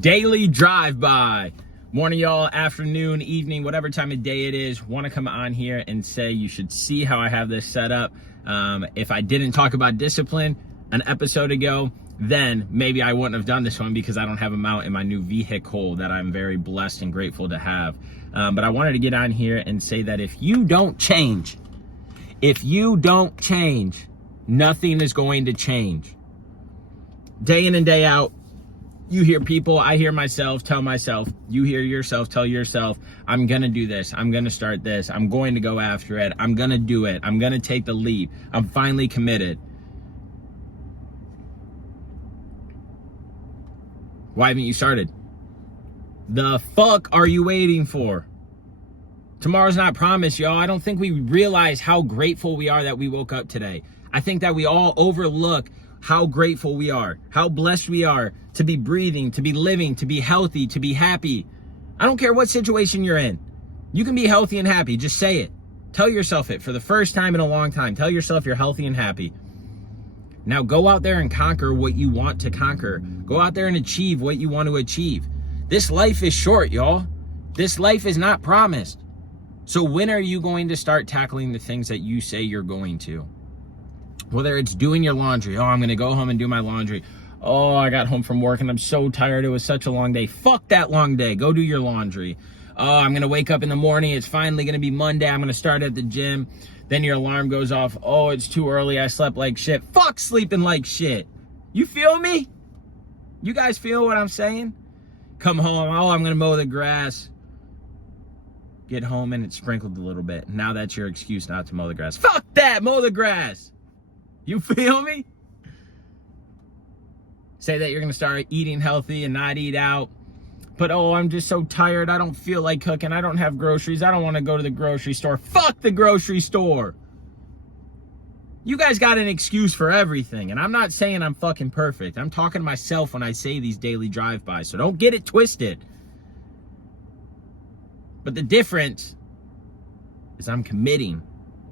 Daily drive-by. Morning, y'all, afternoon, evening, whatever time of day it is. Want to come on here and say you should see how I have this set up. If I didn't talk about discipline an episode ago, then maybe I wouldn't have done this one because I don't have a mount in my new vehicle that I'm very blessed and grateful to have. But I wanted to get on here and say that if you don't change, nothing is going to change. Day in and day out, you hear people, I hear myself, tell myself, you hear yourself, tell yourself, I'm going to do this. I'm going to start this. I'm going to go after it. I'm going to do it. I'm going to take the leap. I'm finally committed. Why haven't you started? The fuck are you waiting for? Tomorrow's not promised, y'all. I don't think we realize how grateful we are that we woke up today. I think that we all overlook how grateful we are, how blessed we are to be breathing, to be living, to be healthy, to be happy. I don't care what situation you're in. You can be healthy and happy. Just say it. Tell yourself it for the first time in a long time. Tell yourself you're healthy and happy. Now go out there and conquer what you want to conquer. Go out there and achieve what you want to achieve. This life is short, y'all. This life is not promised. So when are you going to start tackling the things that you say you're going to? Whether it's doing your laundry. Oh, I'm going to go home and do my laundry. Oh, I got home from work and I'm so tired. It was such a long day. Fuck that long day. Go do your laundry. Oh, I'm going to wake up in the morning. It's finally going to be Monday. I'm going to start at the gym. Then your alarm goes off. Oh, it's too early. I slept like shit. Fuck sleeping like shit. You feel me? You guys feel what I'm saying? Come home. Oh, I'm going to mow the grass. Get home and it's sprinkled a little bit. Now that's your excuse not to mow the grass. Fuck that. Mow the grass. You feel me? Say that you're going to start eating healthy and not eat out. But, oh, I'm just so tired. I don't feel like cooking. I don't have groceries. I don't want to go to the grocery store. Fuck the grocery store. You guys got an excuse for everything. And I'm not saying I'm fucking perfect. I'm talking to myself when I say these daily drive-bys. So don't get it twisted. But the difference is I'm committing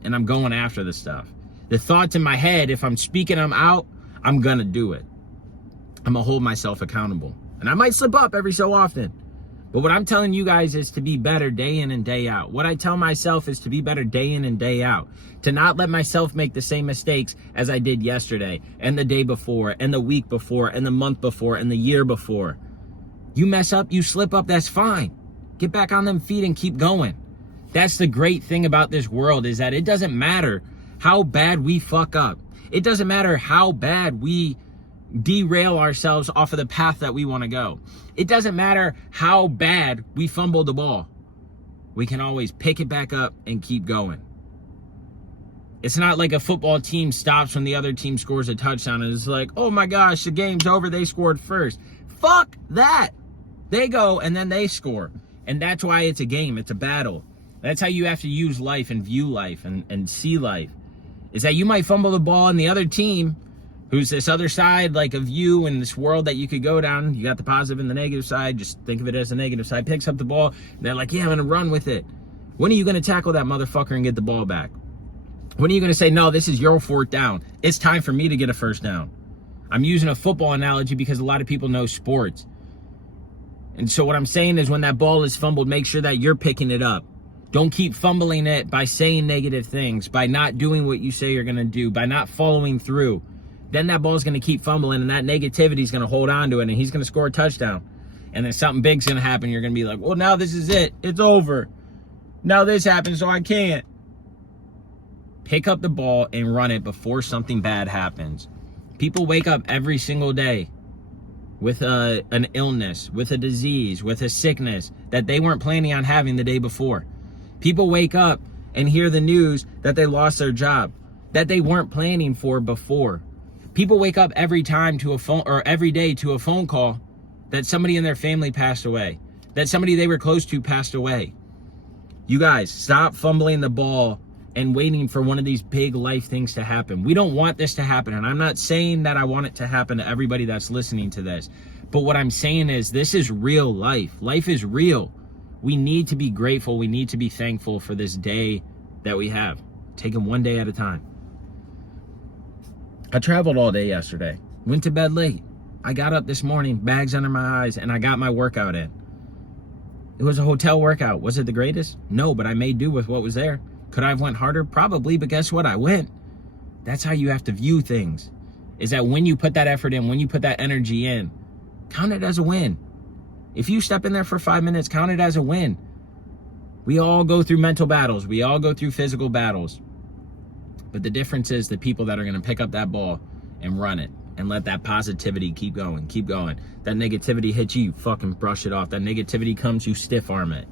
and I'm going after the stuff. The thoughts in my head, if I'm speaking them out, I'm going to do it. I'm going to hold myself accountable. And I might slip up every so often. But what I'm telling you guys is to be better day in and day out. What I tell myself is to be better day in and day out. To not let myself make the same mistakes as I did yesterday and the day before and the week before and the month before and the year before. You mess up, you slip up, that's fine. Get back on them feet and keep going. That's the great thing about this world is that it doesn't matter how bad we fuck up. It doesn't matter how bad we derail ourselves off of the path that we want to go. It doesn't matter how bad we fumble the ball. We can always pick it back up and keep going. It's not like a football team stops when the other team scores a touchdown and it's like, oh my gosh, the game's over, they scored first. Fuck that. They go and then they score. And that's why it's a game, it's a battle. That's how you have to use life and view life and see life. Is that you might fumble the ball and the other team, who's this other side like of you in this world that you could go down, you got the positive and the negative side, just think of it as the negative side, picks up the ball, and they're like, yeah, I'm going to run with it. When are you going to tackle that motherfucker and get the ball back? When are you going to say, no, this is your fourth down. It's time for me to get a first down. I'm using a football analogy because a lot of people know sports. And so what I'm saying is when that ball is fumbled, make sure that you're picking it up. Don't keep fumbling it by saying negative things, by not doing what you say you're going to do, by not following through. Then that ball's going to keep fumbling and that negativity is going to hold on to it and he's going to score a touchdown. And then something big's going to happen. You're going to be like, well, now this is it. It's over. Now this happens, so I can't. Pick up the ball and run it before something bad happens. People wake up every single day with an illness, with a disease, with a sickness that they weren't planning on having the day before. People wake up and hear the news that they lost their job, that they weren't planning for before. People wake up every time to a phone or every day to a phone call that somebody in their family passed away, that somebody they were close to passed away. You guys, stop fumbling the ball and waiting for one of these big life things to happen. We don't want this to happen. And I'm not saying that I want it to happen to everybody that's listening to this. But what I'm saying is this is real life. Life is real. We need to be grateful. We need to be thankful for this day that we have. Take them one day at a time. I traveled all day yesterday. Went to bed late. I got up this morning, bags under my eyes, and I got my workout in. It was a hotel workout. Was it the greatest? No, but I made do with what was there. Could I have went harder? Probably, but guess what? I went. That's how you have to view things, is that when you put that effort in, when you put that energy in, count it as a win. If you step in there for 5 minutes, count it as a win. We all go through mental battles. We all go through physical battles. But the difference is the people that are going to pick up that ball and run it and let that positivity keep going, keep going. That negativity hits you, fucking brush it off. That negativity comes, you stiff arm it.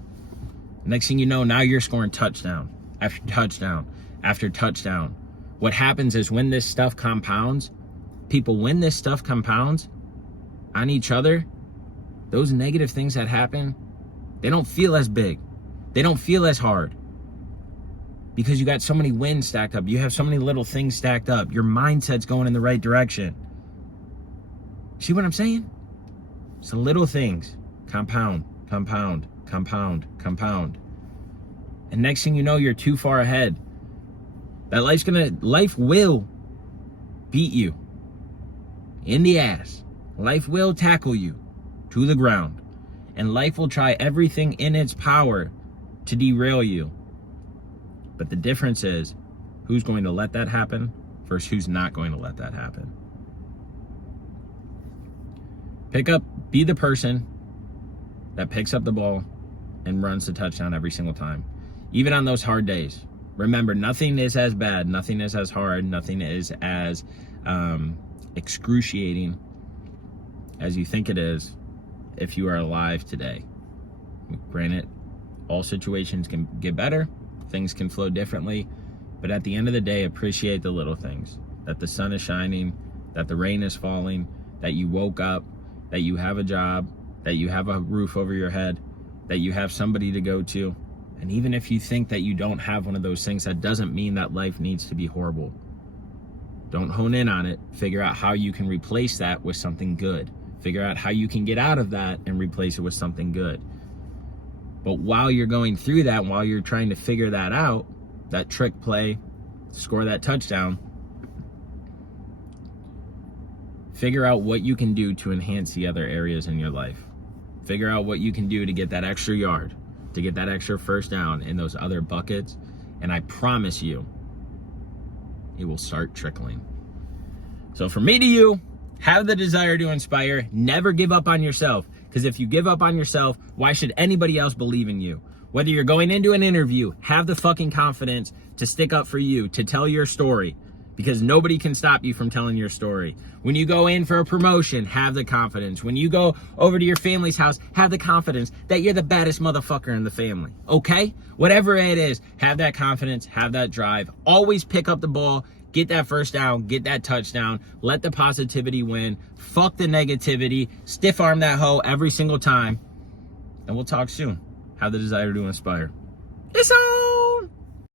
Next thing you know, now you're scoring touchdown after touchdown after touchdown. What happens is when this stuff compounds, when this stuff compounds on each other, those negative things that happen, they don't feel as big. They don't feel as hard. Because you got so many wins stacked up. You have so many little things stacked up. Your mindset's going in the right direction. See what I'm saying? It's the little things. Compound, compound, compound, compound. And next thing you know, you're too far ahead. That life will beat you in the ass. Life will tackle you to the ground. And life will try everything in its power to derail you. But the difference is who's going to let that happen versus who's not going to let that happen. Be the person that picks up the ball and runs the touchdown every single time. Even on those hard days. Remember, nothing is as bad, nothing is as hard, nothing is as excruciating as you think it is if you are alive today. Granted, all situations can get better, things can flow differently, but at the end of the day, appreciate the little things. That the sun is shining, that the rain is falling, that you woke up, that you have a job, that you have a roof over your head, that you have somebody to go to. And even if you think that you don't have one of those things, that doesn't mean that life needs to be horrible. Don't hone in on it. Figure out how you can replace that with something good. Figure out how you can get out of that and replace it with something good. But while you're going through that, while you're trying to figure that out, that trick play, score that touchdown, figure out what you can do to enhance the other areas in your life. Figure out what you can do to get that extra yard, to get that extra first down in those other buckets. And I promise you, it will start trickling. So from me to you, have the desire to inspire. Never give up on yourself. Because if you give up on yourself, why should anybody else believe in you? Whether you're going into an interview, have the fucking confidence to stick up for you, to tell your story. Because nobody can stop you from telling your story. When you go in for a promotion, have the confidence. When you go over to your family's house, have the confidence that you're the baddest motherfucker in the family. Okay? Whatever it is, have that confidence, have that drive. Always pick up the ball, get that first down, get that touchdown, let the positivity win. Fuck the negativity. Stiff arm that hoe every single time. And we'll talk soon. Have the desire to inspire. It's on!